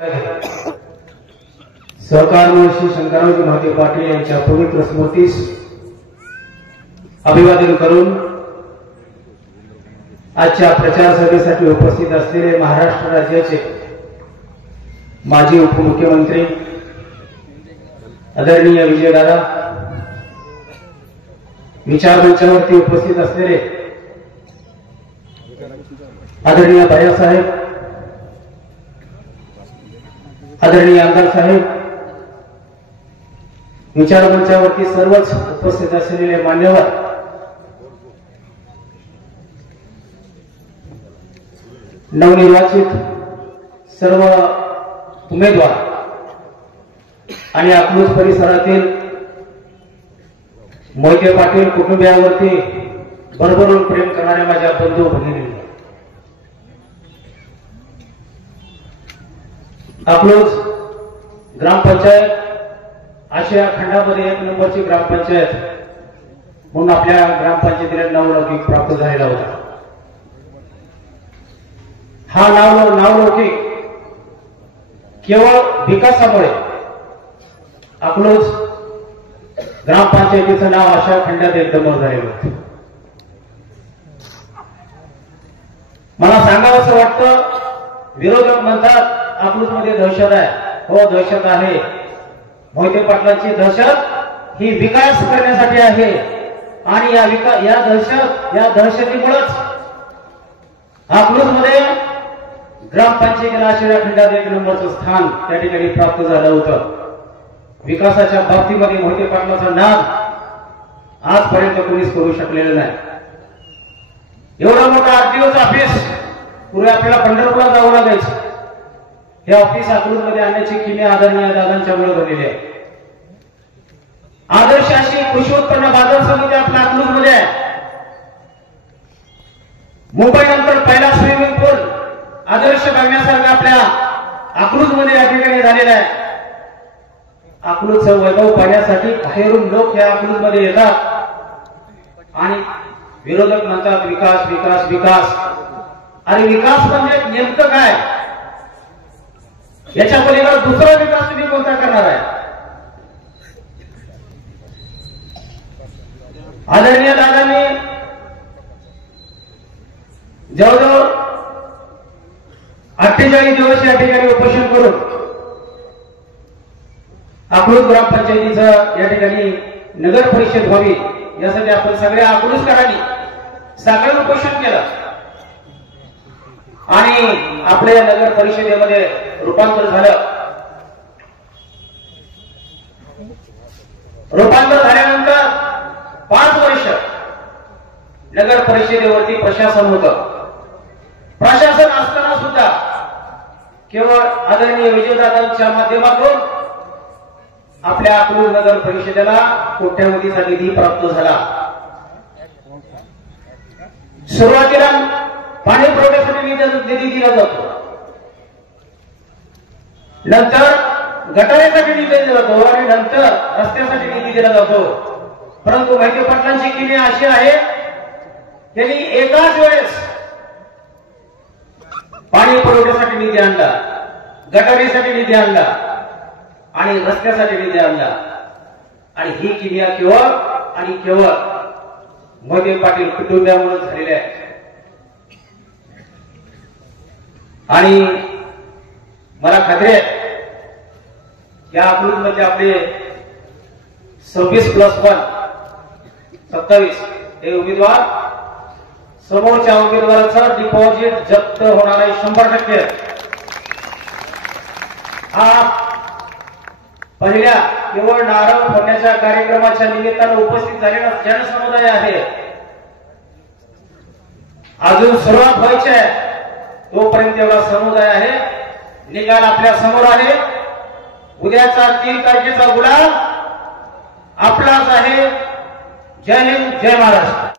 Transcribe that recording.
सहकार श्री शंकररावजी महादेव पाटील यांच्या पवित्र स्मृतीस अभिवादन करून आजच्या प्रचार सभेसाठी उपस्थित असलेले महाराष्ट्र राज्याचे माजी उपमुख्यमंत्री आदरणीय विजयदादा, विचारमंचावरती उपस्थित असलेले आदरणीय बाळासाहेब, आदरणीय आमदार साहेब, विचारमंचावरती सर्वच उपस्थित असलेले मान्यवर, नवनिर्वाचित सर्व उमेदवार आणि अकलूज परिसरातील मोहिते पाटील कुटुंबियांवरती भरभरून प्रेम करणाऱ्या माझ्या बंधू भगिनी, अकलूज ग्रामपंचायत आशिया खंडामध्ये 1 नंबरची ग्रामपंचायत म्हणून आपल्या ग्रामपंचायतीला नावलौकिक प्राप्त झालेला होता। हा नावलौकिक केवळ विकासामुळे अकलूज ग्रामपंचायतीचं नाव आशिया खंडात एकदम झालेलं होतं। मला सांगावंसं वाटतं, विरोधक म्हणतात अकलूज मध्ये दहशत आहे। हो, दहशत आहे। मोहिते पाटलांची दहशत ही विकास करण्यासाठी आहे आणि या दहशतीमुळेच अकलूज मध्ये ग्रामपंचायतीला आशिया खंडात 1 नंबरचं स्थान त्या ठिकाणी प्राप्त झालं होतं। विकासाच्या बाबतीमध्ये मोहिते पाटलाचा नाद आजपर्यंत कोणीच करू शकलेलं नाही। एवढं मोठं आरटीओचं ऑफिस पूर्वी आपल्याला पंढरपूरला जावं लागायचं, हे ऑफिस अकलूज मध्ये आणण्याची किमया आदरणीय दादांच्या मुळे झालेली आहे। आदर्श अशी कृषी उत्पन्न बाजार समिती आपल्या अकलूज मध्ये आहे। मुंबईनंतर पहिला स्विमिंग पूल आदर्श बघण्यासारखा आपल्या अकलूज मध्ये या ठिकाणी झालेला आहे। अकलूजचं वैभव पाहण्यासाठी बाहेरून लोक या अकलूज मध्ये येतात आणि विरोधक म्हणतात विकास विकास विकास। आणि विकास म्हणजे नेमकं काय? याच्या पलीकडे दुसरा विकास तुम्ही कोणता करणार आहे? आदरणीय दादांनी जवळजवळ 48 दिवस या ठिकाणी उपोषण करून अकलूज ग्रामपंचायतीचं या ठिकाणी नगर परिषद व्हावी यासाठी आपण सगळ्या अकलूजकरांनी साखळी उपोषण केलं आणि आपल्या नगर परिषदेमध्ये रूपांतर झालं। रूपांतर झाल्यानंतर 5 वर्ष नगर परिषदेवरती प्रशासन होतं। प्रशासन असताना सुद्धा केवळ आदरणीय विजयदादांच्या माध्यमातून आपल्या अकलूज नगर परिषदेला कोट्यवधीचा निधी प्राप्त झाला। सुरुवातीला पाणी पुरवठ्यासाठी निधी दिला जातो, नंतर गटारीसाठी निधी दिला जातो आणि नंतर रस्त्यासाठी निधी दिला जातो। परंतु मोहिते पाटलांची किमया अशी आहे, त्यांनी एकाच वेळेस पाणी पुरवठ्यासाठी निधी आणला, गटारीसाठी निधी आणला आणि रस्त्यासाठी निधी आणला। आणि ही किमया केवळ मोहिते पाटील कुटुंबियांमुळे झालेली आहे। आणि मला खात्री आहे या अकलूज मध्ये आपले 26+1 27 हे उमेदवार समोरच्या उमेदवाराचं डिपॉझिट जप्त होणार आहे 100%। हा पहिल्या केवळ नारळ फोडण्याच्या कार्यक्रमाच्या निमित्तानं उपस्थित झालेला जनसमुदाय आहे। अजून सुरुवात व्हायची आहे, तोपर्यंत एवढा समुदाय आहे। निकाल आपल्या समोर आहे। उद्याचा 3 तारखेचा गुलाल आपलाच आहे। जय हिंद, जय महाराष्ट्र।